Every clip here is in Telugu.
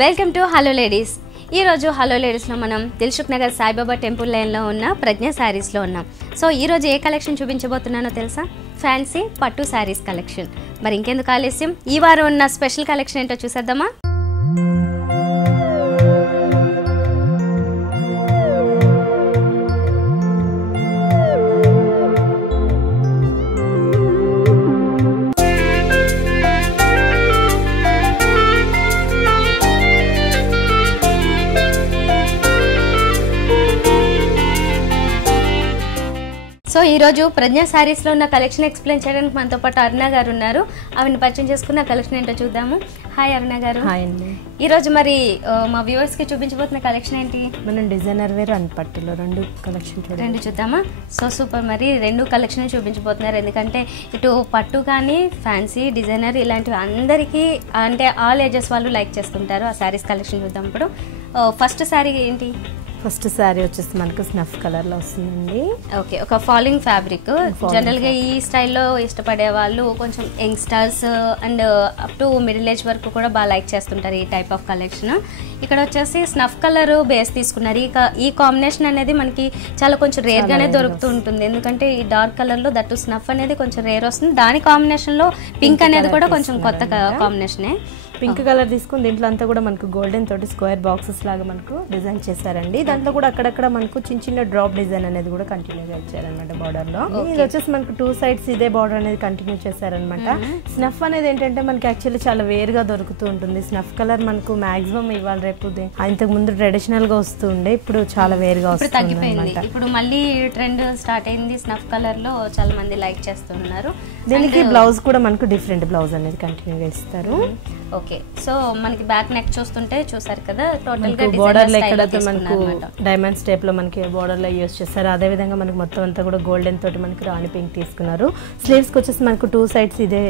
Welcome to hello ladies. ఈరోజు హలో లేడీస్లో మనం దిల్సుఖ్ నగర్ సాయిబాబా టెంపుల్ లైన్లో ఉన్న ప్రజ్ఞ శారీస్లో ఉన్నాం. సో ఈరోజు ఏ కలెక్షన్ చూపించబోతున్నానో తెలుసా? ఫ్యాన్సీ పట్టు శారీస్ కలెక్షన్. మరి ఇంకెందుకు ఆలస్యం, ఈ వారం ఉన్న స్పెషల్ కలెక్షన్ ఏంటో చూసేద్దామా? సో ఈరోజు ప్రజ్ఞ శారీస్లో ఉన్న కలెక్షన్ ఎక్స్ప్లెయిన్ చేయడానికి మనతో పాటు అరుణ గారు ఉన్నారు. ఆవిడని పరిచయం చేసుకున్న కలెక్షన్ ఏంటో చూద్దాము. హాయ్ అరుణ గారు. హాయ్ అండి. ఈరోజు మరి మా వ్యూవర్స్కి చూపించబోతున్న కలెక్షన్ ఏంటి? మనం డిజైనర్ వేర్ అండ్ పట్టులో రెండు చూద్దామా? So super. మరి రెండు కలెక్షన్ చూపించబోతున్నారు, ఎందుకంటే ఇటు పట్టు కానీ ఫ్యాన్సీ డిజైనర్ ఇలాంటివి అందరికీ అంటే ఆల్ ఏజెస్ వాళ్ళు లైక్ చేస్తుంటారు. ఆ శారీస్ కలెక్షన్ చూద్దాం. ఇప్పుడు ఫస్ట్ శారీ ఏంటి? ఫస్ట్ శారీ వచ్చేసి మనకు స్నఫ్ కలర్ లో వస్తుందండి. ఓకే, ఒక ఫాలింగ్ ఫ్యాబ్రిక్. జనరల్ గా ఈ స్టైల్లో ఇష్టపడే వాళ్ళు కొంచెం youngsters and up to middle age వరకు కూడా బాగా లైక్ చేస్తుంటారు ఈ టైప్ ఆఫ్ కలెక్షన్. ఇక్కడ వచ్చేసి స్నఫ్ కలర్ బేస్ తీసుకున్నారు. ఈ కాంబినేషన్ అనేది మనకి చాలా కొంచెం రేర్ గానే దొరుకుతూ ఉంటుంది, ఎందుకంటే ఈ డార్క్ కలర్ లో దట్టు స్నఫ్ అనేది కొంచెం రేర్ వస్తుంది. దాని కాంబినేషన్ లో పింక్ అనేది కూడా కొంచెం కొత్త కాంబినేషనే. పింక్ కలర్ తీసుకుని దీంట్లో అంతా కూడా మనకు గోల్డెన్ తోటి స్క్వేర్ బాక్సెస్ లాగా మనకు డిజైన్ చేశారండి. దాంట్లో కూడా అక్కడక్కడ మనకు చిన్న చిన్న డ్రాప్ డిజైన్ అనేది కూడా కంటిన్యూగా ఇచ్చారనమాట బార్డర్ లో. ఇది వచ్చేసి మనకు టూ సైడ్స్ ఇదే బార్డర్ అనేది కంటిన్యూ చేశారనమాట. స్నఫ్ అనేది ఏంటంటే మనకి యాక్చువల్లీ చాలా వేర్ గా దొరుకుతూ ఉంటుంది. స్నఫ్ కలర్ మనకు మాక్సిమం ఇవాళ రేపు ఇంతకు ముందు ట్రెడిషనల్ గా వస్తూ ఉండే, ఇప్పుడు చాలా వేర్ గా వస్తుంది. ఇప్పుడు మళ్ళీ ట్రెండ్ స్టార్ట్ అయింది స్నఫ్ కలర్ లో, చాలా మంది లైక్ చేస్తున్నారు. దీనికి బ్లౌజ్ కూడా మనకు డిఫరెంట్ బ్లౌజ్ అనేది కంటిన్యూగా ఇస్తారు. ఓకే, సో మనకి బ్యాక్ నెక్ చూస్తుంటే చూసారు కదా, టోటల్ గా బోర్డర్ లో ఎక్కడైతే మనకు డైమండ్స్ టైప్ లో మనకి బోర్డర్ లో యూస్ చేస్తారు. అదే విధంగా మనకి మొత్తం అంతా కూడా గోల్డెన్ తోటి మనకి రాణి పింక్ తీసుకున్నారు. స్లీవ్స్ కి వచ్చేసి మనకు టూ సైడ్స్ ఇదే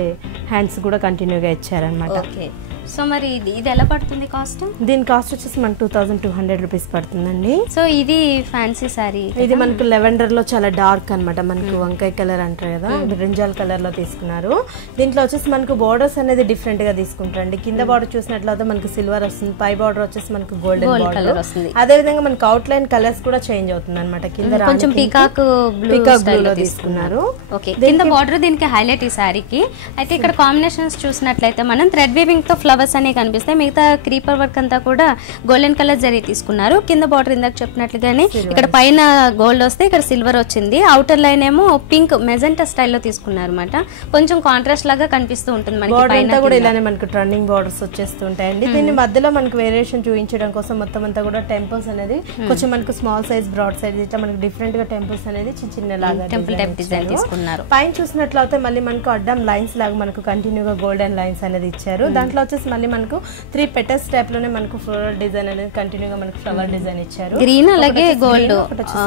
హ్యాండ్స్ కూడా కంటిన్యూగా ఇచ్చారనమాట. ఓకే, సో మరి ఇది ఎలా పడుతుంది కాస్ట్? దీని కాస్ట్ వచ్చేసి మనకు 2200 రూపీస్ పడుతుందండి. సో ఇది ఫ్యాన్సీ సారీ. ఇది మనకు లెవెండర్ లో చాలా డార్క్ అనమాట, మనకు వంకాయ కలర్ అంటారు కదా, బ్రింజాల్ కలర్ లో తీసుకున్నారు. దీంట్లో వచ్చేసి మనకు బోర్డర్స్ అనేది డిఫరెంట్ గా తీసుకుంటారండి. కింద బార్డర్ చూసినట్లయితే మనకు సిల్వర్ వస్తుంది, పై బార్డర్ వచ్చేసి మనకు గోల్డెన్ బార్డర్ వస్తుంది. అదే విధంగా మనకు అవుట్ లైన్ కలర్స్ కూడా చేంజ్ అవుతుంది అనమాట. కింద కొంచెం పీకాక్ బ్లూ లో తీసుకున్నారు. ఓకే, కింద బార్డర్ దీనికి హైలైట్ ఈ సారీకి. అయితే ఇక్కడ కాంబినేషన్స్ చూసినట్లయితే మనం థ్రెడ్ వీవింగ్ తో ఫ్లవర్స్ అనేవి కనిపిస్తాయి. మిగతా క్రీపర్ వర్క్ అంతా కూడా గోల్డెన్ కలర్ జరీ తీసుకున్నారు. కింద బార్డర్ ఇందాక చెప్పినట్లుగానే ఇక్కడ పైన గోల్డ్ వస్తే ఇక్కడ సిల్వర్ వచ్చింది. అవుటర్ లైన్ ఏమో పింక్ మెజెంటా స్టైల్లో తీసుకున్నారు అనమాట. కొంచెం కాంట్రాస్ట్ లాగా కనిపిస్తూ ఉంటుంది మనకి. ఇలానే మనకు టర్నింగ్ బార్డర్స్ వచ్చేస్తుంటాయండి. దీని మధ్యలో మనకు వేరియేషన్ చూపించడం కోసం మొత్తం అంతా కూడా టెంపుల్స్ అనేది కొంచెం మనకు స్మాల్ సైజ్ బ్రాడ్ సైజ్ ఇట్లా మనకు డిఫరెంట్ గా టెంపుల్స్ అనేది చిన్న చిన్న లాగా టెంపుల్ టైప్ డిజైన్ తీసుకున్నారు. పైన చూసినట్లయితే మళ్ళీ మనకు అడ్డం లైన్స్ లాగా మనకు కంటిన్యూగా గోల్డెన్ లైన్స్ అనేది ఇచ్చారు. దాంట్లో వచ్చేసి మళ్ళీ మనకు 3 పెటల్స్ టైప్ లోనే మనకు ఫ్లోరల్ డిజైన్ అనేది కంటిన్యూగా మనకు ఫ్లవర్ డిజైన్ ఇచ్చారు. గ్రీన్ అలాగే గోల్డ్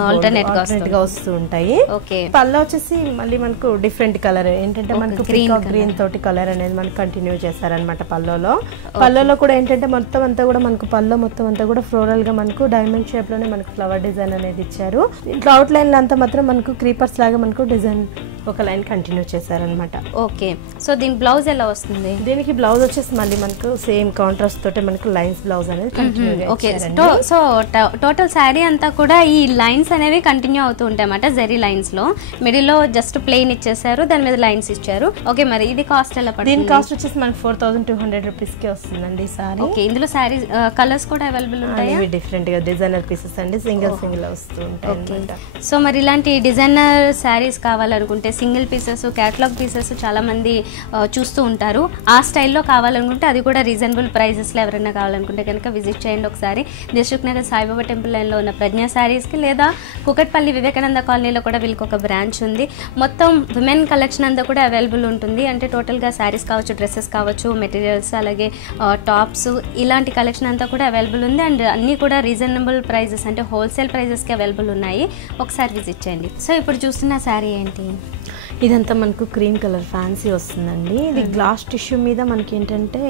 ఆల్టర్నేట్ గా వస్తూ ఉంటాయి. పళ్ళ వచ్చేసి మళ్ళీ మనకు డిఫరెంట్ కలర్ ఏంటంటే మనకు గ్రీన్ తోటి కలర్ అనేది మనకు కంటిన్యూ చేశారనమాట. పళ్ళలో కూడా ఏంటంటే మొత్తం అంతా కూడా మనకు పళ్ళ మొత్తం అంతా కూడా ఫ్లోరల్ గా మనకు డైమండ్ షేప్ లోనే మనకు ఫ్లవర్ డిజైన్ అనేది ఇచ్చారు. ఇంట్లో అవుట్ లైన్ అంతా మాత్రం మనకు క్రీపర్స్ లాగా మనకు డిజైన్ ఒక లైన్ కంటిన్యూ చేశారనమాట. ఓకే, సో దీని బ్లౌజ్ ఎలా వస్తుంది? దీనికి బ్లౌజ్ వచ్చేసి మళ్ళీ మనకు సేమ్ కాంట్రాస్ట్ తోటి మనకు లైన్స్ బ్లౌజ్ అనేది continue. Okay, so total sari అంతా కూడా ఈ లైన్స్ అనేవి కంటిన్యూ అవుతూ ఉంటాయి అన్నమాట. జెరీ లైన్స్ లో మిడిల్ లో జస్ట్ ప్లెయిన్ ఇచ్చేసారు, దాని మీద లైన్స్ ఇచ్చారు. ఓకే, మరి ఇది కాస్ట్ ఎలా పడుతుంది? దీని కాస్ట్ వచ్చేసి మనకు 4200 రూపీస్ కి వస్తుందండి సారీ. ఓకే, ఇందులో శారీ కలర్స్ కూడా అవైలబుల్ ఉంటాయి. డిఫరెంట్ గా డిజైనర్ పీసెస్ అండి, సింగిల్ వస్తూ ఉంటాయి. సో మరి ఇలాంటి డిజైనర్ శారీస్ కావాలనుకుంటే సింగిల్ పీసెస్, క్యాటలాగ్ పీసెస్ చాలా మంది చూస్తూ ఉంటారు. ఆ స్టైల్లో కావాలనుకుంటే అది కూడా రీజనబుల్ ప్రైజెస్లో ఎవరైనా కావాలనుకుంటే కనుక విజిట్ చేయండి ఒకసారి. దిల్సుఖ్ నగర్ సాయిబాబా టెంపుల్ లైన్లో ఉన్న ప్రజ్ఞ శారీస్కి, లేదా కుకట్పల్లి వివేకానంద కాలనీలో కూడా వీళ్ళకి ఒక బ్రాంచ్ ఉంది. మొత్తం విమెన్ కలెక్షన్ అంతా కూడా అవైలబుల్ ఉంటుంది. అంటే టోటల్గా శారీస్ కావచ్చు, డ్రెస్సెస్ కావచ్చు, మెటీరియల్స్, అలాగే టాప్స్, ఇలాంటి కలెక్షన్ అంతా కూడా అవైలబుల్ ఉంది. అండ్ అన్నీ కూడా రీజనబుల్ ప్రైజెస్ అంటే హోల్సేల్ ప్రైజెస్కి అవైలబుల్ ఉన్నాయి. ఒకసారి విజిట్ చేయండి. సో ఇప్పుడు చూస్తున్న శారీ ఏంటి? ఇదంతా మనకు క్రీమ్ కలర్ ఫ్యాన్సీ వస్తుందండి. ఇది గ్లాస్ టిష్యూ మీద మనకి ఏంటంటే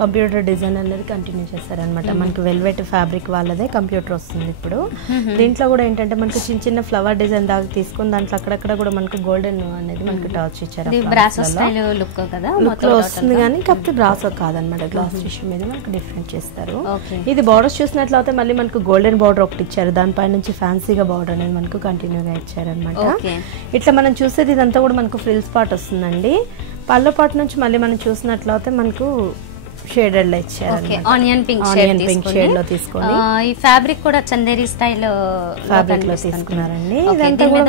కంప్యూటర్ డిజైన్ అనేది కంటిన్యూ చేస్తారనమాట. మనకి వెల్వెట్ ఫ్యాబ్రిక్ వాళ్ళదే కంప్యూటర్ వస్తుంది ఇప్పుడు. దీంట్లో కూడా ఏంటంటే మనకు చిన్న చిన్న ఫ్లవర్ డిజైన్ దాకా తీసుకుని దాంట్లో అక్కడక్కడ కూడా మనకు గోల్డెన్ అనేది మనకు టచ్ ఇచ్చారు. లుక్ వస్తుంది కానీ కాకపోతే బ్రాసో కాదనమాట, గ్లాస్ టిష్యూ మీద మనకు డిఫరెంట్ చేస్తారు. ఇది బార్డర్స్ చూసినట్లయితే మళ్ళీ మనకు గోల్డెన్ బార్డర్ ఒకటి ఇచ్చారు, దానిపై నుంచి ఫ్యాన్సీగా బార్డర్ అనేది మనకు కంటిన్యూగా ఇచ్చారనమాట. ఇట్లా మనం చూసేది ఇదంతా కూడా మనకు ఫ్రిల్స్ పార్ట్ వస్తుందండి. పళ్ళ పార్ట్ నుంచి మళ్ళీ మనం చూసినట్లయితే మనకు షేడెడ్ లో ఇచ్చారు. ఆనియన్ పింక్ షేడ్ లో తీసుకొని ఈ ఫ్యాబ్రిక్ కూడా చందేరి స్టైల్ ఫ్యాబ్రిక్ లో తీసుకున్నారండి.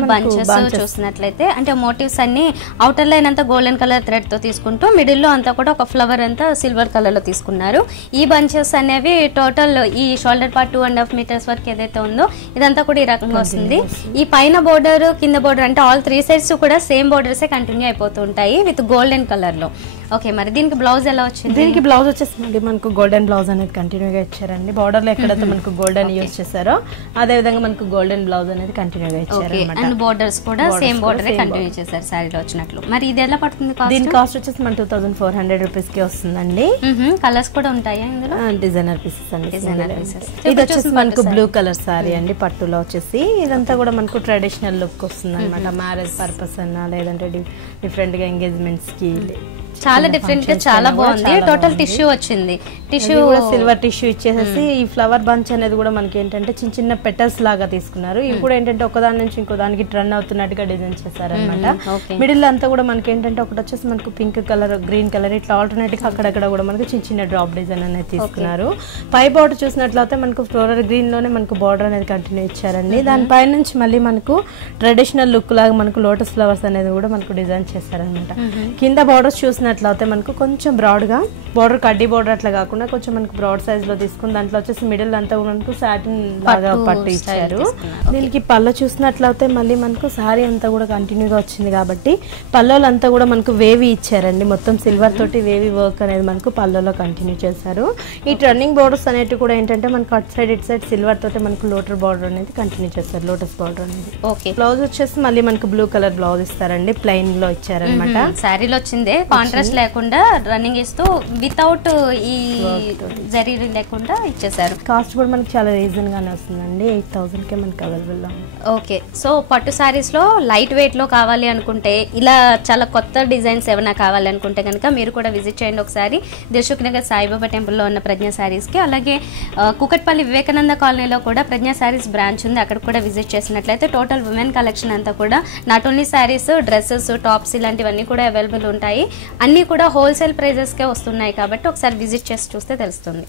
బంచెస్ చూసినట్లయితే అంటే మోటివ్స్ అన్ని అవుటర్ లైన్ అంతా గోల్డెన్ కలర్ థ్రెడ్ తో తీసుకుంటూ మిడిల్ లో అంతా కూడా ఒక ఫ్లవర్ అంతా సిల్వర్ కలర్ లో తీసుకున్నారు. ఈ బంచెస్ అనేవి టోటల్ ఈ షోల్డర్ పార్ట్ 2.5 మీటర్స్ వరకు ఏదైతే ఉందో ఇదంతా కూడా ఈ రకంగా వస్తుంది. ఈ పైన బోర్డర్ కింద బోర్డర్ అంటే ఆల్ 3 సైడ్స్ కూడా సేమ్ బోర్డర్స్ కంటిన్యూ అయిపోతూ ఉంటాయి విత్ గోల్డెన్ కలర్ లో. ఓకే, మరి దీనికి బ్లౌజ్ ఎలా వచ్చింది? దీనికి బ్లౌజ్ వచ్చేసి మనకు గోల్డెన్ బ్లౌజ్ అనేది కంటిన్యూగా ఇచ్చారండి. బార్డర్ లో ఎక్కడైతే మనకు గోల్డెన్ యూజ్ చేశారో అదే విధంగా మనకు గోల్డెన్ బ్లౌజ్ అనేది కంటిన్యూగా ఇచ్చారు. అండ్ బోర్డర్స్ కూడా సేమ్ బోర్డర్ కంటిన్యూ చేశారు సారీలో వచ్చినట్లు. మరి ఇది ఎలా పడుతుంది? దీని కాస్ట్ వచ్చేసి మన 2400 రూపీస్ కి వస్తుందండి. కలర్స్ కూడా ఉంటాయా ఇందులో? డిజైనర్ పీసెస్ అండి. ఇది వచ్చేసి మనకు బ్లూ కలర్ సారీ అండి, పట్టులో వచ్చేసి. ఇదంతా కూడా మనకు ట్రెడిషనల్ లుక్ వస్తుంది అనమాట. మ్యారేజ్ పర్పస్ అన్నా లేదంటే డిఫరెంట్ గా ఎంగేజ్మెంట్స్ కి చాలా డిఫరెంట్ గా చాలా బాగుంది. టోటల్ టిష్యూ వచ్చింది, టిష్యూ సిల్వర్ టిష్యూ ఇచ్చేసి ఈ ఫ్లవర్ బంచ్ అనేది కూడా మనకి ఏంటంటే చిన్న చిన్న పెటల్స్ లాగా తీసుకున్నారు. ఇవి కూడా ఏంటంటే ఒకదాని నుంచి ఇంకో దానికి టర్న్ అవుతున్నట్టుగా డిజైన్ చేశారనమాట. మిడిల్ అంతా కూడా మనకి ఏంటంటే ఒకటి వచ్చేసి మనకు పింక్ కలర్, గ్రీన్ కలర్ ఇట్లా ఆల్టర్నేట్ గా అక్కడక్కడ కూడా మనకు చిన్న చిన్న డ్రాప్ డిజైన్ అనేది తీసుకున్నారు. పై బార్డర్ చూసినట్లయితే మనకు ఫ్లోరల్ గ్రీన్ లోనే మనకు బార్డర్ అనేది కంటిన్యూ ఇచ్చారండి. దానిపై నుంచి మళ్ళీ మనకు ట్రెడిషనల్ లుక్ లాగా మనకు లోటస్ ఫ్లవర్స్ అనేది కూడా మనకు డిజైన్ చేశారనమాట. కింద బార్డర్స్ చూసినట్లయితే మనకు కొంచెం బ్రాడ్ గా బార్డర్, కడ్డీ బార్డర్ అట్లా కాకుండా కొంచెం మనకు బ్రాడ్ సైజ్ లో తీసుకుని దాంట్లో వచ్చేసి మిడిల్ అంతా మనకు సాటిన్ లాగా పట్టు ఇచ్చారు. దీనికి పళ్ళు చూసినట్లయితే మళ్ళీ మనకు సారీ అంతా కూడా కంటిన్యూగా వచ్చింది కాబట్టి పళ్ళోలంతా కూడా మనకు వేవి ఇచ్చారండి. మొత్తం సిల్వర్ తోటి వేవి వర్క్ అనేది మనకు పళ్ళలో కంటిన్యూ చేశారు. ఈ టర్నింగ్ బార్డర్స్ అనేవి కూడా ఏంటంటే మనకు అటు సైడ్ ఇటు సైడ్ సిల్వర్ తోటి మనకు లోటర్ బార్డర్ అనేది కంటిన్యూ చేస్తారు, లోటస్ బార్డర్ అనేది. ఓకే, బ్లౌజ్ వచ్చేసి మళ్ళీ మనకు బ్లూ కలర్ బ్లౌజ్ ఇస్తారండి, ప్లెయిన్ లో ఇచ్చారనమాట. శారీలో వచ్చిందే కాంట్రాస్ట్ లేకుండా రన్నింగ్ ఇస్తూ వితౌట్ ఈ జరీ లేకుండా ఇచ్చేసారు. కాస్ట్ కూడా మనకి చాలా రీజన్ గానే వస్తుందండి, 8000 కే మనకి అవైలబుల్ లో. ఓకే, సో పట్టు సారీస్ లో లైట్ వెయిట్ లో కావాలి అనుకుంటే, ఇలా చాలా కొత్త డిజైన్స్ ఏమైనా కావాలి అనుకుంటే కనుక మీరు కూడా విజిట్ చేయండి ఒకసారి దిల్సుఖ్ నగర్ సాయిబాబా టెంపుల్లో ఉన్న ప్రజ్ఞా సారీస్ కి. అలాగే కుకట్పల్లి వివేకానంద కాలనీలో కూడా ప్రజ్ఞా సారీస్ బ్రాంచ్ ఉంది, అక్కడ కూడా విజిట్ చేసినట్లయితే టోటల్ ఉమెన్ కలెక్షన్ అంతా కూడా not only saris, dresses, tops ఇలాంటివన్నీ కూడా అవైలబుల్ ఉంటాయి. అన్నీ కూడా హోల్సేల్ ప్రైజెస్కే వస్తున్నాయి కాబట్టి ఒకసారి విజిట్ చేసి చూస్తే తెలుస్తుంది.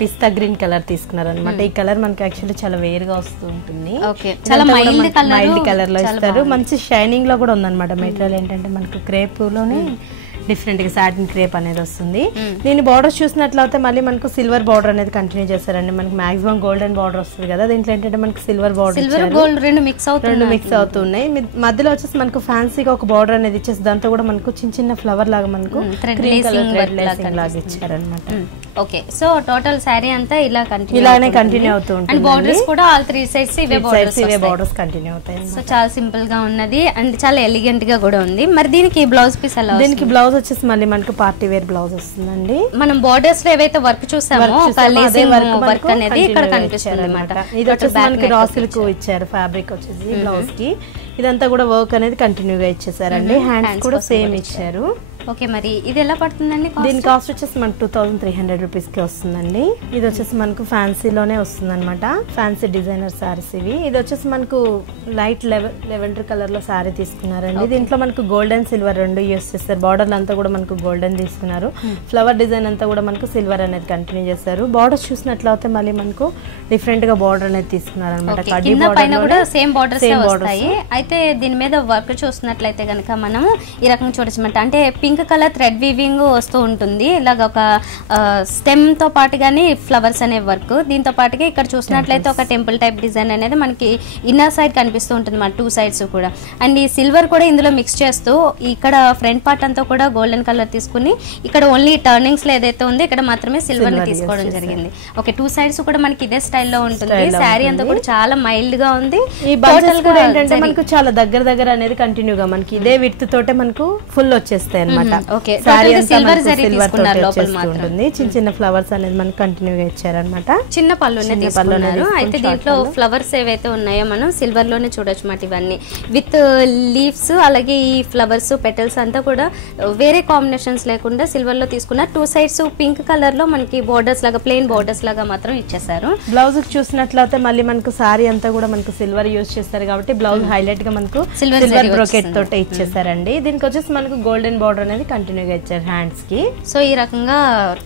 పిస్తా గ్రీన్ కలర్ తీసుకున్నారు అనమాట. ఈ కలర్ మనకి యాక్చువల్లీ చాలా వేర్ గా వస్తూ ఉంటుంది, చాలా మైల్డ్ కలర్ లో ఇస్తారు. మంచి షైనింగ్ లో కూడా ఉందన్నమాట. మెటీరియల్ ఏంటంటే మనకు క్రేప్ లోనే డిఫరెంట్ గా సాటిన్ క్రేప్ అనేది వస్తుంది. దీని బార్డర్స్ చూసినట్లయితే మళ్ళీ మనకు సిల్వర్ బార్డర్ అనేది కంటిన్యూ చేస్తారండి. మనకి మాక్సిమం గోల్డెన్ బార్డర్ వస్తుంది కదా, దీంట్లో ఏంటంటే మనకి సిల్వర్ బార్డర్ రెండు మిక్స్ అవుతున్నాయి. మధ్యలో వచ్చేసి మనకు ఫ్యాన్సీగా ఒక బార్డర్ అనేది ఇచ్చేసి దాంతో కూడా మనకు చిన్న చిన్న ఫ్లవర్ లాగా మనకు లాగా ఇచ్చారనమాట. ఓకే, సో టోటల్ సారీ అంతా ఇలానే కంటిన్యూ అవుతూ ఉంటుంది. బోర్డర్స్ కూడా ఆల్ 3 సైడ్స్ ఇవే బోర్డర్స్ కంటిన్యూ అవుతాయి. సో చాలా సింపుల్ గా ఉన్నది అండ్ చాలా ఎలిగెంట్ గా కూడా ఉంది. మరి దీనికి బ్లౌజ్ పీస్ ఎలా? దీనికి బ్లౌజ్ వచ్చేసి మళ్ళీ మనకు పార్టీ వేర్ బ్లౌజ్ వస్తుందండి. మనం బోర్డర్స్ లో ఏవైతే వర్క్ చూసామో వర్క్ అనేది ఇక్కడ కనిపిస్తుంది అన్నమాట. ఇది వచ్చేసి మనకి రా సిల్క్ ఇచ్చారు ఫ్యాబ్రిక్ వచ్చేసి బ్లౌజ్ కి. ఇదంతా కూడా వర్క్ అనేది కంటిన్యూగా ఇచ్చేసారండి. హ్యాండ్స్ కూడా సేమ్ ఇచ్చారు. ఓకే, మరి ఇది ఎలా పడుతుందండి? దీని కాస్ట్ వచ్చేసి మనకు 2300 రూపీస్కి వస్తుందండి. ఇది వచ్చేసి మనకు ఫ్యాన్సీలోనే వస్తుంది అనమాట. ఫ్యాన్సీ డిజైనర్ సారీస్ ఇవి. ఇది వచ్చేసి మనకు లైట్ లెవెండర్ కలర్ లో సారీ తీసుకున్నారండి. దీంట్లో మనకు గోల్డ్ అండ్ సిల్వర్ రెండు యూస్ చేస్తారు. బార్డర్ అంతా కూడా మనకు గోల్డెన్ తీసుకున్నారు. ఫ్లవర్ డిజైన్ అంతా కూడా మనకు సిల్వర్ అనేది కంటిన్యూ చేస్తారు. బార్డర్ చూసినట్లయితే మళ్ళీ మనకు డిఫరెంట్ గా బార్డర్ అనేది తీసుకున్నారు అనమాట. కడ్డీ బార్డర్ సేమ్ బార్డర్స్ వస్తాయి. అయితే దీని మీద వర్క్ చూసినట్లయితే కనుక మనము ఈ రకంగా చూడొచ్చమాట. అంటే పింక్ కలర్ థ్రెడ్ వీవింగ్ వస్తూ ఉంటుంది. ఇలాగ ఒక స్టెమ్ తో పాటుగానే ఫ్లవర్స్ అనే వర్క్. దీంతో పాటుగా ఇక్కడ చూసినట్లయితే ఒక టెంపుల్ టైప్ డిజైన్ అనేది మనకి ఇన్నర్ సైడ్ కనిపిస్తూ ఉంటుంది మన 2 sides కూడా. అండ్ ఈ సిల్వర్ కూడా ఇందులో మిక్స్ చేస్తూ ఇక్కడ ఫ్రంట్ పార్ట్ అంతా కూడా గోల్డెన్ కలర్ తీసుకుని ఇక్కడ ఓన్లీ టర్నింగ్స్ లో ఏదైతే ఉందో ఇక్కడ మాత్రమే సిల్వర్ ని తీసుకోవడం జరిగింది. ఓకే, 2 sides కూడా మనకి ఇదే స్టైల్లో ఉంటుంది. శారీ అంతా కూడా చాలా మైల్డ్ గా ఉంది. ఈ బంచెస్ కూడా ఏంటంటే మనకు చాలా దగ్గర అనేది కంటిన్యూగా మనకి ఇదే విడ్త్ తోటే మనకు ఫుల్ వచ్చేస్తాయి అనమాట. శారీ సిల్వర్ ఉంటుంది. చిన్న చిన్న ఫ్లవర్స్ అనేది మనకి కంటిన్యూగా ఇచ్చారనమాట. చిన్న పళ్ళునే తీసుకున్నారు. అయితే దీంట్లో ఫ్లవర్స్ ఏవైతే ఉన్నాయో మనం సిల్వర్ లోనే చూడొచ్చు మాట. ఇవన్నీ విత్ లీవ్స్, అలాగే ఈ ఫ్లవర్స్ పెటల్స్ అంతా కూడా వేరే కాంబినేషన్స్ లేకుండా సిల్వర్ లో తీసుకున్న 2 sides పింక్ కలర్ లో మనకి బోర్డర్స్ లాగా ప్లెయిన్ బోర్డర్స్ లాగా మాత్రం ఇచ్చేసారు. బ్లౌజ్ చూసినట్లయితే మళ్ళీ మనకు సారీ అంతా కూడా మనకు సిల్వర్ యూజ్ చేస్తారు కాబట్టి బ్లౌజ్ హైలైట్ గా మనకు సిల్వర్ బ్రోకెట్ తోటే ఇచ్చేసారండి. దీనికి వచ్చేసి మనకు గోల్డెన్ బార్డర్ అనేది కంటిన్యూగా ఇచ్చారు హ్యాండ్స్ కి. సో ఈ రకంగా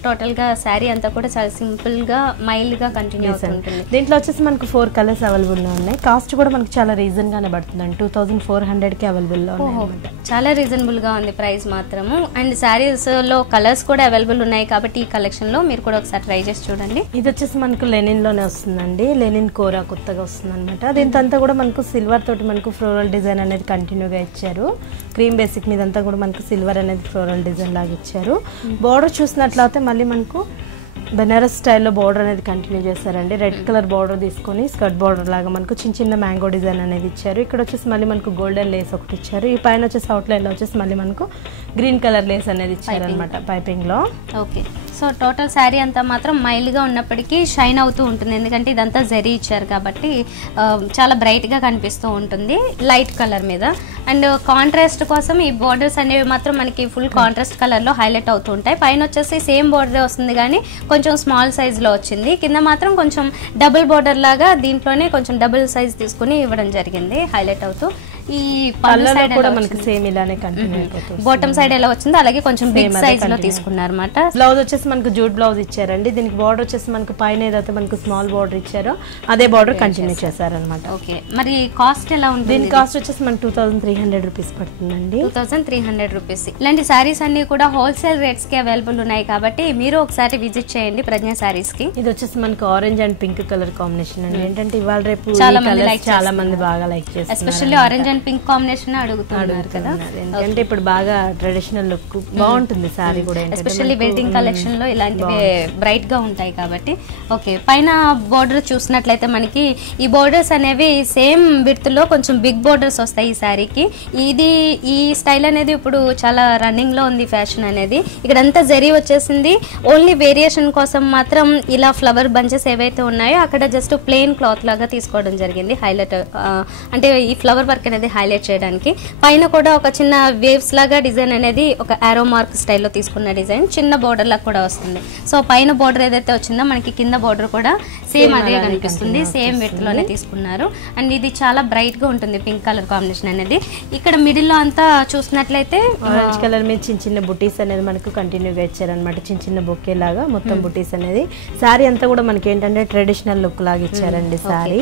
టోటల్ గా శారీ అంతా కూడా చాలా సింపుల్ గా మైల్డ్ గా కంటిన్యూ అవుతుంది. దీంట్లో వచ్చేసి మనకు 4 కలర్స్ అవైలబుల్ లో ఉన్నాయి. కాస్ట్ కూడా మనకు చాలా రీజన్ గానే పడుతుందండి. 2400 కి అవైలబుల్ లో ఉన్నాయి. చాలా రీజనబుల్ గా ఉంది ప్రైస్ మాత్రము. అండ్ శారీస్ లో కలర్స్ కూడా అవైలబుల్ ఉన్నాయి కాబట్టి ఈ కలెక్షన్ లో మీరు కూడా ఒకసారి ట్రై చేసి చూడండి. ఇది వచ్చేసి మనకు లెనిన్ లోనే వస్తుందండి. లెనిన్ కోరా కొత్తగా వస్తుంది అనమాట. దీంతో కూడా మనకు సిల్వర్ తోటి మనకు ఫ్లోరల్ డిజైన్ అనేది కంటిన్యూగా ఇచ్చారు. క్రీమ్ బేసిక్ మీద అంతా కూడా మనకు సిల్వర్ అనేది ఫ్లోరల్ డిజైన్ లాగా ఇచ్చారు. బార్డర్ చూసినట్లయితే మళ్ళీ మనకు బెనారస్ స్టైల్లో బార్డర్ అనేది కంటిన్యూ చేస్తారండి. రెడ్ కలర్ బార్డర్ తీసుకొని స్కర్ట్ బార్డర్ లాగా మనకు చిన్న మ్యాంగో డిజైన్ అనేది ఇచ్చారు. ఇక్కడ వచ్చేసి మళ్ళీ మనకు గోల్డెన్ లేస్ ఒకటి ఇచ్చారు. ఈ పైన వచ్చేసి అవుట్ లైన్ లో వచ్చేసి మళ్ళీ మనకు గ్రీన్ కలర్ లేస్ అనేది ఇచ్చారు అనమాట పైపింగ్ లో. ఓకే, సో టోటల్ శారీ అంతా మాత్రం మైల్డ్ గా ఉన్నప్పటికీ షైన్ అవుతూ ఉంటుంది. ఎందుకంటే ఇదంతా జరీ ఇచ్చారు కాబట్టి చాలా బ్రైట్ గా కనిపిస్తూ ఉంటుంది లైట్ కలర్ మీద. అండ్ కాంట్రాస్ట్ కోసం ఈ బోర్డర్స్ అనేవి మాత్రం మనకి ఫుల్ కాంట్రాస్ట్ కలర్ లో హైలైట్ అవుతూ ఉంటాయి. పైన వచ్చేసి సేమ్ బోర్డర్ వస్తుంది కానీ కొంచెం స్మాల్ సైజ్ లో వచ్చింది. కింద మాత్రం కొంచెం డబుల్ బోర్డర్ లాగా దీంట్లోనే కొంచెం డబుల్ సైజ్ తీసుకుని ఇవ్వడం జరిగింది హైలైట్ అవుతూ. ఈ పళ్ళు సైడ్ కూడా మనకి సేమ్ ఇలానే కంటిన్యూ అయిపోతుంది. బాటమ్ సైడ్ ఎలా వచ్చిందో అలాగే కొంచెం బిగ్ సైజ్ లో తీసుకున్నారు అన్నమాట. బ్లౌజ్ వచ్చేసి మనకు జూట్ బ్లౌజ్ ఇచ్చారండి. దీనికి బార్డర్ వచ్చేసి మనకు పైన ఏదైతే మనకు స్మాల్ బార్డర్ ఇచ్చారో అదే బార్డర్ కంటిన్యూ చేశారనమాట. ఓకే, మరి కాస్ట్ ఎలా ఉంటుంది? దీని కాస్ట్ వచ్చేసి మనకు 2300 రూపీస్ పడుతుందండి. 2300 రూపీస్. ఇలాంటి సారీస్ అన్ని కూడా హోల్సేల్ రేట్స్ కి అవైలబుల్ ఉన్నాయి కాబట్టి మీరు ఒకసారి విజిట్ చేయండి ప్రజ్ఞ సారీస్ కి. ఇది వచ్చేసి మనకు orange and pink colour combination అండి. ఏంటంటే ఇవాళ రేపు చాలా మంది బాగా లైక్ చేస్తారు. Especially orange and pink combination అడుగుతున్నారు కదా. ఎందుకంటే ఇప్పుడు బాగా ట్రెడిషనల్ లుక్ బాగుంటుంది సారీ కూడా. ఎస్పెషల్లీ వెడ్డింగ్ కలెక్షన్ లో ఇలాంటివి బ్రైట్ గా ఉంటాయి కాబట్టి. ఓకే, పైన బోర్డర్ చూసినట్లయితే మనకి ఈ బోర్డర్స్ అనేవి సేమ్ విడ్త్ లో కొంచెం బిగ్ బోర్డర్స్ వస్తాయి ఈ శారీకి. ఈ స్టైల్ అనేది ఇప్పుడు చాలా రన్నింగ్ లో ఉంది ఫ్యాషన్ అనేది. ఇక్కడంతా జరీ వచ్చేసింది. ఓన్లీ వేరియేషన్ కోసం మాత్రం ఇలా ఫ్లవర్ బంచెస్ ఏవైతే ఉన్నాయో అక్కడ జస్ట్ ప్లెయిన్ క్లాత్ లాగా తీసుకోవడం జరిగింది హైలైట్, అంటే ఈ ఫ్లవర్ వర్క్ అనేది హైలైట్ చేయడానికి. పైన కూడా ఒక చిన్న వేవ్స్ లాగా డిజైన్ అనేది ఒక ఆరో మార్క్ స్టైల్లో తీసుకున్న డిజైన్ చిన్న బోర్డర్ లాగా కూడా వస్తుంది. సో పైన బోర్డర్ ఏదైతే వచ్చిందో మనకి కింద బోర్డర్ కూడా సేమ్ అదే కనిపిస్తుంది. సేమ్ విడ్త్ లోనే తీసుకున్నారు. అండ్ ఇది చాలా బ్రైట్ గా ఉంటుంది పింక్ కలర్ కాంబినేషన్ అనేది. ఇక్కడ మిడిల్ లో అంతా చూసినట్లయితే ఆరెంజ్ కలర్ మీద చిన్న బుటీస్ అనేది మనకు కంటిన్యూగా ఇచ్చారనమాట. చిన్న బొకే లాగా మొత్తం బుటీస్ అనేది. శారీ అంతా కూడా మనకి ఏంటంటే ట్రెడిషనల్ లుక్ లాగా ఇచ్చారండి. శారీ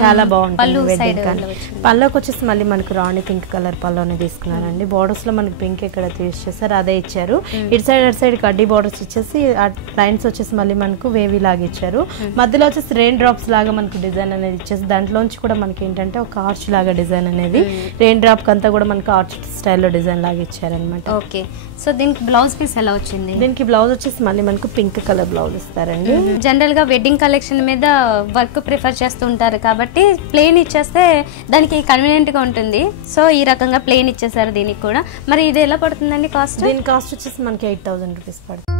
చాలా బాగుంటుంది. పళ్ళకి వచ్చేసి మళ్ళీ మనకు రాణి పింక్ కలర్ పళ్ళని తీసుకున్నారండి. బోర్డర్స్ లో మనకి పింక్ ఎక్కడ యూస్ చేస్తారు అదే ఇచ్చారు. ఇటు సైడ్ అటు సైడ్ కడ్డీ బోర్డర్స్ ఇచ్చేసి లైన్స్ వచ్చేసి మళ్ళీ మనకు వేవీ లాగా ఇచ్చారు. మధ్యలో వచ్చేసి రెయిన్ డ్రాప్స్ లాగా మనకు డిజైన్ అనేది ఇచ్చేసి దాంట్లోంచి కూడా మనకి ఏంటంటే ఒక ఆర్చ్ లాగా డిజైన్ అనేది రెయిన్ డ్రాప్ అంతా కూడా మనకు ఆర్చ్ స్టైల్లో డిజైన్ లాగా ఇచ్చారనమాట. ఓకే, సో దీనికి బ్లౌజ్ పీస్ ఎలా వచ్చింది? దీనికి బ్లౌజ్ వచ్చేసి మళ్ళీ మనకు పింక్ కలర్ బ్లౌజ్ ఇస్తారండి. జనరల్ గా వెడ్డింగ్ కలెక్షన్ మీద వర్క్ ప్రిఫర్ చేస్తుంటారు కాబట్టి ప్లెయిన్ ఇచ్చేస్తే దానికి కన్వీనియంట్ గా ఉంటుంది. సో ఈ రకంగా ప్లెయిన్ ఇచ్చేసారు దీనికి కూడా. మరి ఇది ఎలా పడుతుందండి కాస్ట్? దీని కాస్ట్ వచ్చేసి మనకి 8000 రూపీస్ పడుతుంది.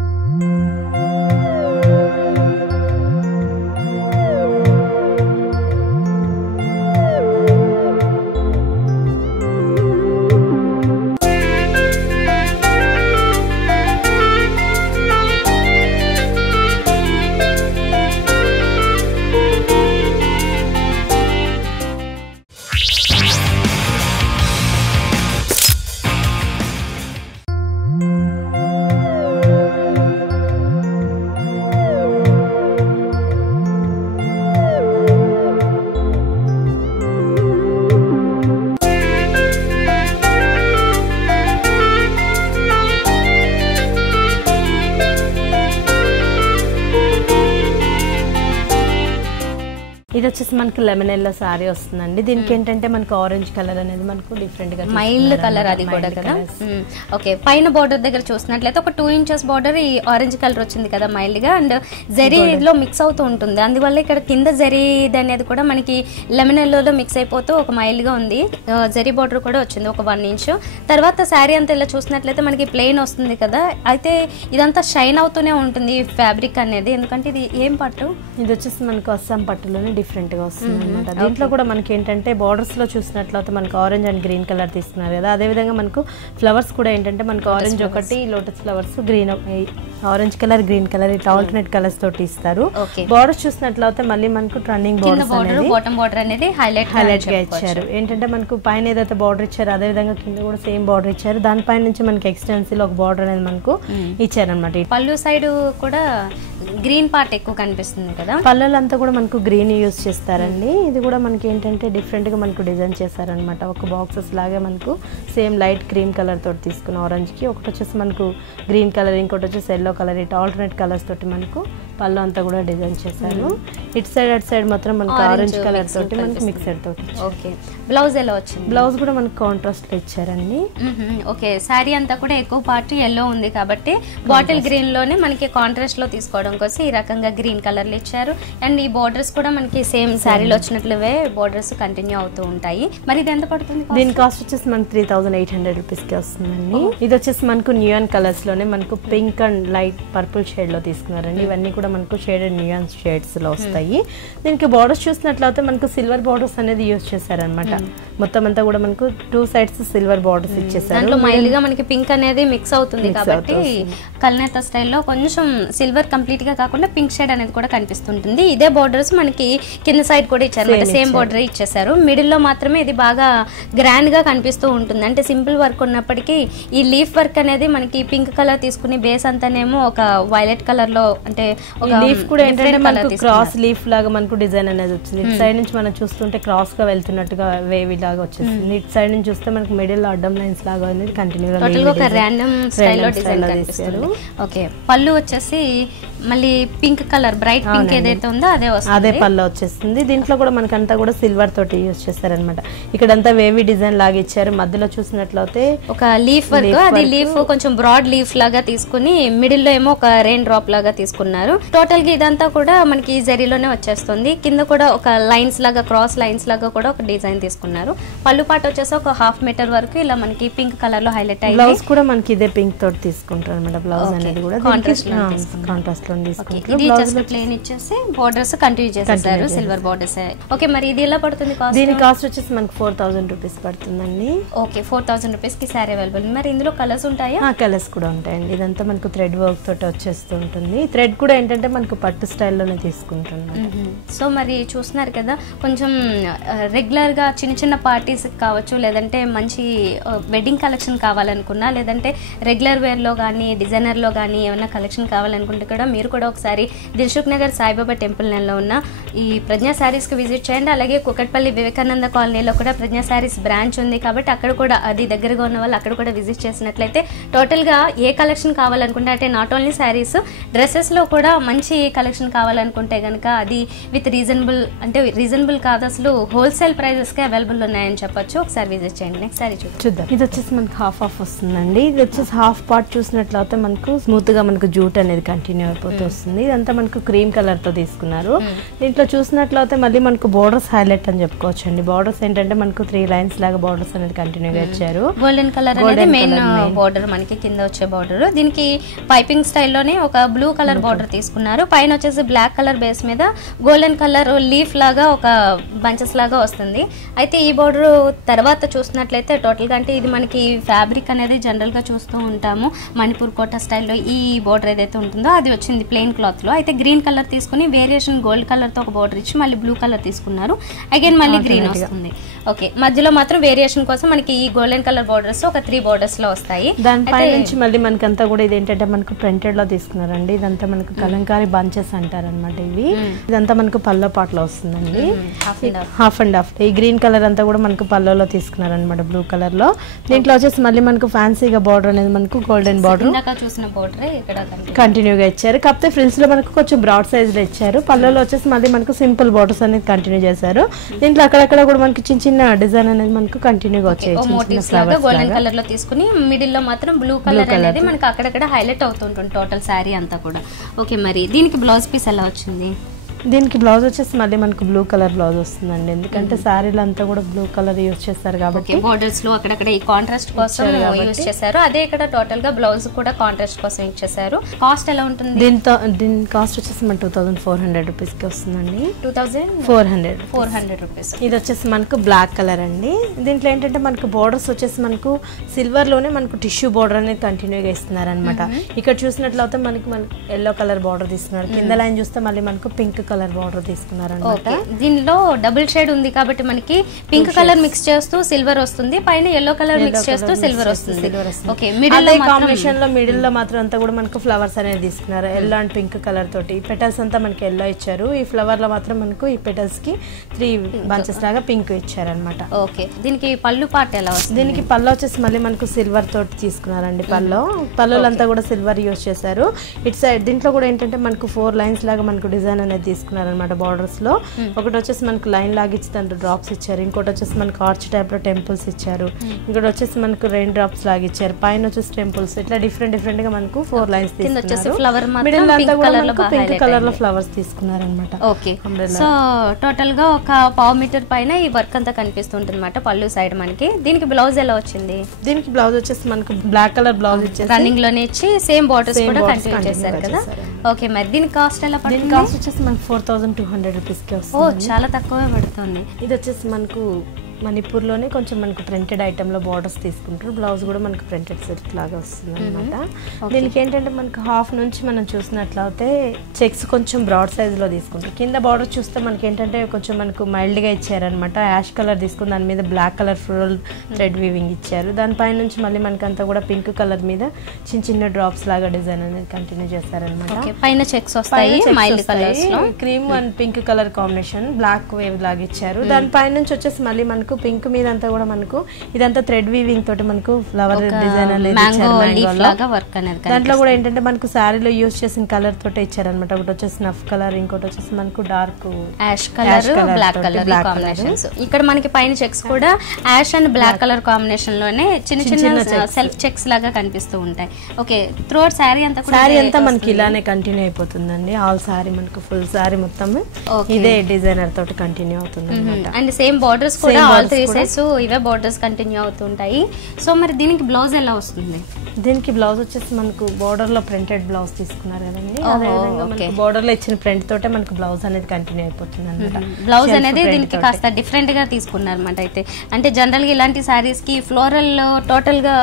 ఇది వచ్చేసి మనకు లెమన్ ఎల్లో సారీ వస్తుందండి. దీనికి ఏంటంటే మనకు ఆరెంజ్ కలర్ అనేది మనకు డిఫరెంట్ గా మైల్డ్ కలర్ అది కూడా కదా. ఓకే, పైన బార్డర్ దగ్గర చూసినట్లయితే ఒక 2 inches బార్డర్ ఈ ఆరెంజ్ కలర్ వచ్చింది కదా మైల్డ్ గా, అండ్ జరీలో మిక్స్ అవుతూ ఉంటుంది. అందువల్ల ఇక్కడ కింద జరీది అనేది కూడా మనకి లెమన్ ఎల్లోలో మిక్స్ అయిపోతూ ఒక మైల్డ్ గా ఉంది. జరీ బార్డర్ కూడా వచ్చింది ఒక 1 inch. తర్వాత శారీ అంతా ఇలా చూసినట్లయితే మనకి ప్లెయిన్ వస్తుంది కదా. అయితే ఇదంతా షైన్ అవుతూనే ఉంటుంది ఫ్యాబ్రిక్ అనేది, ఎందుకంటే ఇది ఏం పట్టు? ఇది వచ్చేసి మనకు అస్సాం పట్టులోనే డిఫరెంట్ గా వస్తుంది అనమాట. దీంట్లో కూడా మనకి ఏంటంటే బార్డర్స్ లో చూసినట్లయితే మనకు ఆరెంజ్ అండ్ గ్రీన్ కలర్ తీసుకున్నారు కదా, అదే విధంగా మనకు ఫ్లవర్స్ కూడా ఏంటంటే మనకు ఆరెంజ్ ఒకటి, lotus flowers green, orange colour green colour ఇట్లా ఆల్టర్నేట్ కలర్స్ తోటి ఇస్తారు. బార్డర్స్ చూసినట్లయితే మళ్ళీ మనకు టర్నింగ్ బార్డర్ అనేది హైలైట్ గా ఇచ్చారు. ఏంటంటే మనకు పైన ఏదైతే బార్డర్ ఇచ్చారో అదే విధంగా కింద కూడా సేమ్ బార్డర్ ఇచ్చారు. దానిపైన నుంచి మనకి ఎక్స్టెన్సివ్ ఒక బార్డర్ అనేది మనకు ఇచ్చారనమాట. పళ్ళు సైడ్ కూడా గ్రీన్ పార్ట్ ఎక్కువ కనిపిస్తుంది కదా, పళ్ళంతా కూడా మనకు గ్రీన్ యూజ్ చేస్తారండి. ఇది కూడా మనకి ఏంటంటే డిఫరెంట్ గా మనకు డిజైన్ చేశారనమాట. ఒక బాక్సెస్ లాగా మనకు సేమ్ లైట్ క్రీమ్ కలర్ తోటి తీసుకున్న ఆరెంజ్ కి, ఒకటి వచ్చేసి మనకు గ్రీన్ కలర్, ఇంకోటి వచ్చేసి yellow colour, it alternate colours తోటి మనకు పళ్ళు అంతా కూడా డిజైన్ చేశారు. ఇటు సైడ్ అటు సైడ్ మాత్రం మనకు ఆరెంజ్ కలర్ తోటి మనకి మిక్సర్ తోటి. ఓకే, బ్లౌజ్ ఎలా వచ్చింది? బ్లౌజ్ కూడా మనకు కాంట్రాస్ట్ లో ఇచ్చారండి. ఓకే, శారీ అంతా కూడా ఎక్కువ పార్ట్ ఎల్లో ఉంది కాబట్టి బాటిల్ గ్రీన్ లోనే మనకి కాంట్రాస్ట్ లో తీసుకోవడం కోసం ఈ రకంగా గ్రీన్ కలర్ లో ఇచ్చారు. అండ్ ఈ బోర్డర్స్ కూడా మనకి సేమ్ శారీలో వచ్చినట్లువే బోర్డర్స్ కంటిన్యూ అవుతూ ఉంటాయి. మరి ఇది ఎంత పడుతుంది? దీని కాస్ట్ వచ్చేసి మనకి 3800 రూపీస్ కి వస్తుందండి. ఇది వచ్చేసి మనకు న్యూయాన్ కలర్స్ లోనే మనకు pink and light purple shade లో తీసుకున్నారండి. ఇవన్నీ కూడా మనకు షేడెడ్ న్యూయాన్ షేడ్స్ లో వస్తాయి. దీనికి బార్డర్స్ చూసినట్లయితే మనకు సిల్వర్ బార్డర్స్ అనేది యూజ్ చేశారనమాట. మొత్తం అంతా కూడా మనకు 2 sides సిల్వర్ బార్డర్స్ ఇచ్చేసారు. దాంట్లో మైల్డ్ గా మనకి పింక్ అనేది మిక్స్ అవుతుంది కాబట్టి కల్నేత స్టైల్లో కొంచెం సిల్వర్ కంప్లీట్ గా కాకుండా పింక్ షేడ్ అనేది కూడా కనిపిస్తుంటుంది. ఇదే బార్డర్స్ మనకి కింద సైడ్ కూడా ఇచ్చారు, సేమ్ బార్డర్ ఇచ్చేసారు. మిడిల్ లో మాత్రమే ఇది బాగా గ్రాండ్ గా కనిపిస్తూ ఉంటుంది. అంటే సింపుల్ వర్క్ ఉన్నప్పటికీ ఈ లీఫ్ వర్క్ అనేది మనకి పింక్ కలర్ తీసుకుని బేస్ అంతానేమో ఒక వైలెట్ కలర్ లో, అంటే ఒక లీఫ్ కూడా ఏంటంటే మనకు క్రాస్ లీఫ్ లాగా మనకు డిజైన్ అనేది వచ్చింది. ఇటు సైడ్ నుంచి మనం చూస్తుంటే క్రాస్ గా వెళ్తున్నట్టుగా వేవి లాగా వచ్చేసింది. ఇటు సైడ్ నుంచి చూస్తే మనకి మిడిల్ అడ్డం లైన్స్ లాగా అనేది కంటిన్యూగా ఒక ర్యాండమ్ స్టైల్లో డిజైన్ కనిపిస్తుంది. ఓకే, పళ్ళు వచ్చేసి మళ్ళీ పింక్ కలర్ బ్రైట్ పింక్ ఏదైతే ఉందో అదే వస్తుంది, అదే పళ్ళు వచ్చేస్తుంది. దీంట్లో కూడా మనకంతా కూడా సిల్వర్ తోటి యూజ్ చేస్తారనమాట. ఇక్కడంతా వేవి డిజైన్ లాగా ఇచ్చారు. మధ్యలో చూసినట్లయితే ఒక లీఫ్ వర్క్, అది లీఫ్ కొంచెం బ్రాడ్ లీఫ్ లాగా తీసుకుని మిడిల్ లో ఏమో ఒక రెయిన్ డ్రాప్ లాగా తీసుకున్నారు. టోటల్ గా ఇదంతా కూడా మనకి జరీలోనే వచ్చేస్తుంది. కింద కూడా ఒక లైన్స్ లాగా, క్రాస్ లైన్స్ లాగా కూడా ఒక డిజైన్ తీసుకున్నారు. పళ్ళు పాట వచ్చేసి ఒక 1/2 meter వరకు ఇలా మనకి పింక్ కలర్ లో హైలైట్ అయ్యింది. బ్లౌజ్ కూడా మనకి ఇదే పింక్ తోటి తీసుకుంటారు అనమాట. బ్లౌజ్ అనేది కూడా కాంట్రాస్ట్ లో తీసుకుంటారు. ఇది జస్ట్ ప్లేన్ ఇచ్చేసి బోర్డర్స్ కంటిన్యూ చేసేసారు, సిల్వర్ బోర్డర్స్. ఓకే, మరి ఇది ఎలా పడుతుంది కాస్ట్? దీని కాస్ట్ వచ్చేసి మనకి 4000 రూపీస్ పడుతుందండి. ఓకే, 4000 రూపీస్ కి సారీ అవైలబుల్. మరి ఇందులో కలర్స్ ఉంటాయా? కలర్స్ కూడా ఉంటాయండి. ఇదంతా మనకు థ్రెడ్ వర్క్ తోటి వచ్చేస్తూ ఉంటుంది. థ్రెడ్ కూడా ఏంటంటే మనకు పట్టు స్టైల్లోనే తీసుకుంటున్నాం. సో మరి చూస్తున్నారు కదా, కొంచెం రెగ్యులర్ గా చిన్న చిన్న పార్టీస్ కావచ్చు, లేదంటే మంచి వెడ్డింగ్ కలెక్షన్ కావాలనుకున్నా, లేదంటే రెగ్యులర్ వేర్ లో కానీ డిజైనర్ లో కానీ ఏమైనా కలెక్షన్ కావాలనుకుంటే కూడా మీరు కూడా ఒకసారి దిల్సుఖ్ నగర్ సాయిబాబా టెంపుల్ నెలలో ఉన్న ఈ ప్రజ్ఞా శారీస్ కి విజిట్ చేయండి. అలాగే కుకట్పల్లి వివేకానంద కాలనీలో కూడా ప్రజ్ఞా శారీస్ బ్రాంచ్ ఉంది కాబట్టి అక్కడ కూడా, అది దగ్గరగా ఉన్న వాళ్ళు అక్కడ కూడా విజిట్ చేసినట్లయితే టోటల్ గా ఏ కలెక్షన్ కావాలనుకుంటే, అంటే నాట్ ఓన్లీ శారీస్, డ్రెస్సెస్ లో కూడా మంచి కలెక్షన్ కావాలనుకుంటే కనుక అది విత్ రీజనబుల్, అంటే రీజనబుల్ కాదు అసలు హోల్సేల్ ప్రైజెస్ కి అవైలబుల్ ఉన్నాయని చెప్పొచ్చు. ఒకసారి విజిట్ చేయండి. నెక్స్ట్ సారీ చూద్దాం. ఇది వచ్చేసి మనకి హాఫ్ వస్తుందండి. ఇది వచ్చేసి హాఫ్ పార్ట్ చూసినట్లయితే మనకు స్మూత్ గా మనకు జూట్ అనేది కంటిన్యూ అయిపోతూ వస్తుంది. ఇదంతా మనకు క్రీమ్ కలర్ తో తీసుకున్నారు. దీంట్లో చూసినట్లయితే మళ్ళీ మనకు బోర్డర్స్ హైలైట్ అని చెప్పుకోవచ్చు అండి. బోర్డర్స్ ఏంటంటే మనకు 3 lines లాగా బోర్డర్స్ అనేది కంటిన్యూగా ఇచ్చారు. గోల్డెన్ కలర్ అనేది మెయిన్ బోర్డర్ మనకి కింద వచ్చే బోర్డర్. దీనికి పైపింగ్ స్టైల్లోనే ఒక బ్లూ కలర్ బోర్డర్ తీసుకున్నారు. పైన వచ్చేసి బ్లాక్ కలర్ బేస్ మీద గోల్డెన్ కలర్ లీఫ్ లాగా ఒక బంచెస్ లాగా వస్తుంది. అయితే ఈ బోర్డర్ తర్వాత చూసినట్లయితే టోటల్ గా, అంటే ఇది మనకి ఫ్యాబ్రిక్ అనేది జనరల్ గా చూస్తూ ఉంటాము మణిపూర్ కోట స్టైల్లో. ఈ బోర్డర్ ఏదైతే ఉంటుందో అది వచ్చింది ప్లెయిన్ క్లాత్ లో. అయితే గ్రీన్ కలర్ తీసుకుని వేరియేషన్ గోల్డ్ కలర్ తో ఒక బోర్డర్ ఇచ్చి మళ్ళీ బ్లూ కలర్ తీసుకున్నారు. అగైన్ మళ్ళీ గ్రీన్ వస్తుంది. ఓకే, మధ్యలో మాత్రం వేరియేషన్ కోసం మనకి ఈ గోల్డెన్ కలర్ బోర్డర్స్ ఒక 3 బోర్డర్స్ లో వస్తాయి. దానిపై నుంచి మళ్ళీ మనకంతా కూడా ఇది ఏంటంటే మనకు ప్రింటెడ్ లో తీసుకున్నారండి. ఇదంతా మనకు కలంకారీ బంచెస్ అంటారు అనమాట. ఇవి ఇదంతా మనకు పల్లో పాటలో వస్తుందండి. హాఫ్ అండ్ హాఫ్ ఈ గ్రీన్ కలర్ అంతా కూడా మనకు పల్లోలో తీసుకున్నారనమాట, బ్లూ కలర్ లో. దీంట్లో వచ్చేసి మళ్ళీ మనకు ఫ్యాన్సీగా బార్డర్ అనేది మనకు గోల్డెన్ బార్డర్ చూసిన బోర్డర్ ఇక్కడ కంటిన్యూగా ఇచ్చారు. కాకపోతే ఫ్రిల్స్ లో మనకు కొంచెం బ్రాడ్ సైజ్ లో ఇచ్చారు. పల్లోలో వచ్చేసి మళ్ళీ మనకు సింపుల్ బోర్డర్స్ అనేది కంటిన్యూ చేశారు. దీంట్లో అక్కడక్కడ కూడా మనకి చిన్న చిన్న డిజైన్ అనేది మనకు కంటిన్యూగా వచ్చాయి. గోల్డెన్ కలర్ లో తీసుకుని మిడిల్ లో మాత్రం బ్లూ కలర్ అనేది మనకి అక్కడక్కడ హైలైట్ అవుతుంటుంది టోటల్ శారీ అంతా కూడా. ఓకే, మరి దీనికి బ్లౌజ్ పీస్ ఎలా వచ్చింది? దీనికి బ్లౌజ్ వచ్చేసి మళ్ళీ మనకు బ్లూ కలర్ బ్లౌజ్ వస్తుందండి. ఎందుకంటే శారీలు అంతా కూడా బ్లూ కలర్ యూజ్ చేస్తారు కాబట్టి బోర్డర్స్ లో అక్కడక్కడ ఈ కాంట్రాస్ట్ కోసం యూజ్ చేశారు. అదే ఇక్కడ టోటల్ గా బ్లౌజ్ కూడా కాంట్రాస్ట్ కోసం ఇచ్చేసారు. కాస్ట్ ఎలా ఉంటుంది? దీని కాస్ట్ వచ్చేసి మన 2400 రూపీస్ కి వస్తుందండి. 2400 రూపీస్. ఇది వచ్చేసి మనకు బ్లాక్ కలర్ అండి. దీంట్లో ఏంటంటే మనకు బోర్డర్స్ వచ్చేసి మనకు సిల్వర్ లోనే మనకు టిష్యూ బోర్డర్ అనేది కంటిన్యూగా ఇస్తున్నారు అనమాట. ఇక్కడ చూసినట్లయితే మనకి ఎల్లో కలర్ బోర్డర్ తీసుకున్నారు. కింద లైన్ చూస్తే మళ్ళీ మనకు పింక్ కలర్ బార్డర్ తీసుకున్నారు అన్నమాట. దీనిలో డబుల్ షేడ్ ఉంది కాబట్టి మనకి పింక్ కలర్ మిక్స్ చేస్తూ సిల్వర్ వస్తుంది, పైన ఎల్లో కలర్ మిక్స్ చేస్తూ సిల్వర్ వస్తుంది. ఓకే, మిడిల్ లో కాంబినేషన్ లో మిడిల్ లో మాత్రం అంతా కూడా మనకు ఫ్లవర్స్ అనేది తీసుకున్నారు. ఎల్లో అండ్ పింక్ కలర్ తోటి పెటల్స్ అంతా మనకి ఎల్లో ఇచ్చారు. ఈ ఫ్లవర్ లో మాత్రం మనకు ఈ పెటల్స్ కి 3 బంచెస్ లాగా పింక్ ఇచ్చారు అనమాట. ఓకే, దీనికి పళ్ళు పార్ట్ ఎలా వస్తుంది? దీనికి పళ్ళు వచ్చేసి మళ్ళీ మనకు సిల్వర్ తోటి తీసుకున్నారండి. పళ్ళులంతా కూడా సిల్వర్ యూజ్ చేశారు. ఇటు సైడ్ దీంట్లో కూడా ఏంటంటే మనకు 4 లైన్స్ లాగా మనకు డిజైన్ అనేది తీసుకున్నారనమాట బోర్డర్స్ లో. ఒకటి వచ్చేసి మనకు లైన్ లాగా ఇచ్చి దాంట్లో డ్రాప్స్ ఇచ్చారు. ఇంకోటి వచ్చేసి మనకు ఆర్చ్ టైప్ లో టెంపుల్స్ ఇచ్చారు. ఇంకోటి వచ్చేసి మనకు రెయిన్ డ్రాప్స్ లాగా ఇచ్చారు. పైన వచ్చేసి టెంపుల్స్. ఇట్లా డిఫరెంట్ గా మనకు 4 లైన్స్ తీసుకున్నారు. మిడిల్ అంతా కూడా మనకు పింక్ కలర్ లో ఫ్లవర్స్ తీసుకున్నారు అనమాట. ఓకే, సో టోటల్ గా ఒక పావు మీటర్ పైన ఈ వర్క్ అంతా కనిపిస్తుంటుంది అనమాట పళ్ళు సైడ్ మనకి. దీనికి బ్లౌజ్ ఎలా వచ్చింది? దీనికి బ్లౌజ్ వచ్చేసి మనకు బ్లాక్ కలర్ బ్లౌజ్ ఇచ్చేసి రన్నింగ్ లోనే ఇచ్చి సేమ్ బోర్డర్స్ కూడా కంటిన్యూ చేశారు కదా. ఓకే, మరి దీని కాస్ట్ ఎలా పడుతుంది? దీని కాస్ట్ వచ్చేసి మనకు 4200 రూపీస్ కి వస్తుంది. ఓ, చాలా తక్కువే పడుతుంది. ఇది వచ్చేసి మనకు మణిపూర్ లోనే కొంచెం మనకు ప్రింటెడ్ ఐటమ్ లో బార్డర్స్ తీసుకుంటారు. బ్లౌజ్ కూడా మనకు ప్రింటెడ్ సెట్ లాగా వస్తుంది అనమాట. దీనికి ఏంటంటే మనకు హాఫ్ నుంచి మనం చూసినట్లయితే చెక్స్ కొంచెం బ్రాడ్ సైజ్ లో తీసుకుంటారు. కింద బార్డర్ చూస్తే మనకి ఏంటంటే కొంచెం మనకు మైల్డ్ గా ఇచ్చారనమాట. యాష్ కలర్ తీసుకుని దాని మీద black colour floral thread weaving ఇచ్చారు. దానిపైన నుంచి మళ్ళీ మనకంతా కూడా పింక్ కలర్ మీద చిన్న డ్రాప్స్ లాగా డిజైన్ అనేది కంటిన్యూ చేస్తారనమాట. పైన చెక్స్ వస్తాయి, మైల్డ్ కలర్స్ లో cream and pink colour combination black wave లాగా ఇచ్చారు. దానిపైన నుంచి వచ్చేసి మళ్ళీ మనకు పింక్ మీద అంతా కూడా మనకు ఇదంతా థ్రెడ్ వీవింగ్ తోటి మనకు ఫ్లవర్ డిజైన్ అనేది దాంట్లో కూడా ఏంటంటే మనకు శారీలో యూజ్ చేసిన కలర్ తోటి ఇచ్చారనమాట. ఒకటి వచ్చేసి నఫ్ కలర్, ఇంకోటి వచ్చేసి మనకు dark ash colour, black colour combinations. ఇక్కడ మనకి పైన చెక్స్ కూడా ash and black colour combination లోనే చిన్న చిన్న సెల్ఫ్ చెక్స్ లాగా కనిపిస్తూ ఉంటాయి. ఓకే, త్రూఅవుట్ శారీ అంతా మనకి ఇలానే కంటిన్యూ అయిపోతుందండి. ఆల్ శారీ మనకు ఫుల్ శారీ మొత్తం ఇదే డిజైనర్ తోటి కంటిన్యూ అవుతుంది అనమాట. అండ్ సేమ్ బార్డర్స్ కూడా ఆల్ 3 సైడ్స్ ఇవే బార్డర్స్ కంటిన్యూ అవుతుంటాయి. సో మరి దీనికి బ్లౌజ్ ఎలా వస్తుంది? దీనికి బ్లౌజ్ వచ్చేసి మనకు బోర్డర్ లో ప్రింటెడ్ బ్లౌజ్ తీసుకున్నారు కదండి. అదేవిధంగా మనకు బోర్డర్ లో ఇచ్చిన ప్రింట్ తోటే మనకు బ్లౌజ్ అనేది కంటిన్యూ అయిపోతుంది అనమాట. బ్లౌజ్ అనేది దీనికి కాస్త డిఫరెంట్ గా తీసుకున్నారు అనమాట. అయితే అంటే జనరల్ గా ఇలాంటి సారీస్ కి ఫ్లోరల్ టోటల్ గా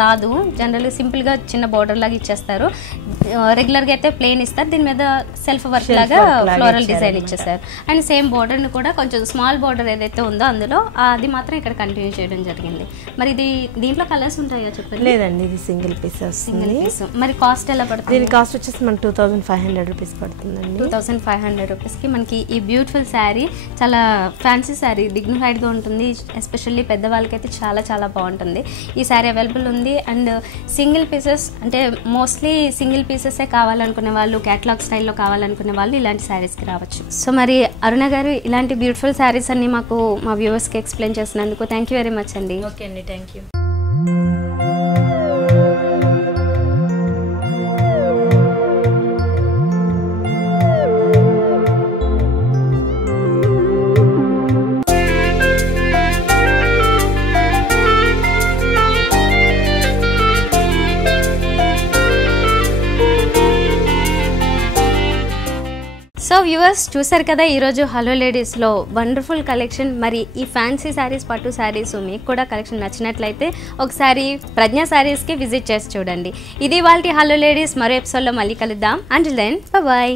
రాదు. జనరల్ గా సింపుల్ గా చిన్న బోర్డర్ లాగా ఇచ్చేస్తారు. రెగ్యులర్ గా అయితే ప్లేన్ ఇస్తారు, దీని మీద సెల్ఫ్ వర్క్ లాగా ఫ్లోరల్ డిజైన్ ఇచ్చేస్తారు. అండ్ సేమ్ బోర్డర్ ని కూడా కొంచెం స్మాల్ బోర్డర్ ఏదైతే ఉందో అందులో అది మాత్రం ఇక్కడ కంటిన్యూ చేయడం జరిగింది. మరి ఇది దీంట్లో కలర్స్ ఉంటాయో చెప్పండి. లేదండి, ఇది సింగిల్ పీస్ వస్తుంది. మరి కాస్ట్ ఎలా పడుతుంది? దీని కాస్ట్ వచ్చేసి మనకి 2500 రూపీస్ పడుతుందండి. 2500 రూపీస్ కి మనకి ఈ బ్యూటిఫుల్ శారీ, చాలా ఫ్యాన్సీ శారీ, డిగ్నిఫైడ్ గా ఉంటుంది. ఎస్పెషల్లీ పెద్దవాళ్ళకైతే చాలా చాలా బాగుంటుంది. ఈ శారీ అవైలబుల్ ఉంది. అండ్ సింగిల్ పీసెస్ అంటే మోస్ట్లీ సింగిల్ పీసెసే కావాలనుకునే వాళ్ళు, క్యాటలాగ్ స్టైల్లో కావాలనుకునే వాళ్ళు ఇలాంటి శారీస్కి రావచ్చు. సో మరి అరుణ గారు, ఇలాంటి బ్యూటిఫుల్ శారీస్ అన్ని మాకు మా వ్యూవర్స్కి ఎక్స్ప్లెయిన్ చేసినందుకు థ్యాంక్ యూ వెరీ మచ్ అండి. ఓకే అండి, థ్యాంక్ యూ. సో వ్యూవర్స్, చూసారు కదా ఈరోజు హలో లేడీస్లో వండర్ఫుల్ కలెక్షన్. మరి ఈ ఫ్యాన్సీ శారీస్, పట్టు శారీస్ మీకు కూడా కలెక్షన్ నచ్చినట్లయితే ఒకసారి ప్రజ్ఞ శారీస్కి విజిట్ చేసి చూడండి. ఇది వాళ్ళ హలో లేడీస్. మరో ఎపిసోడ్లో మళ్ళీ కలుద్దాం. Until then, bye.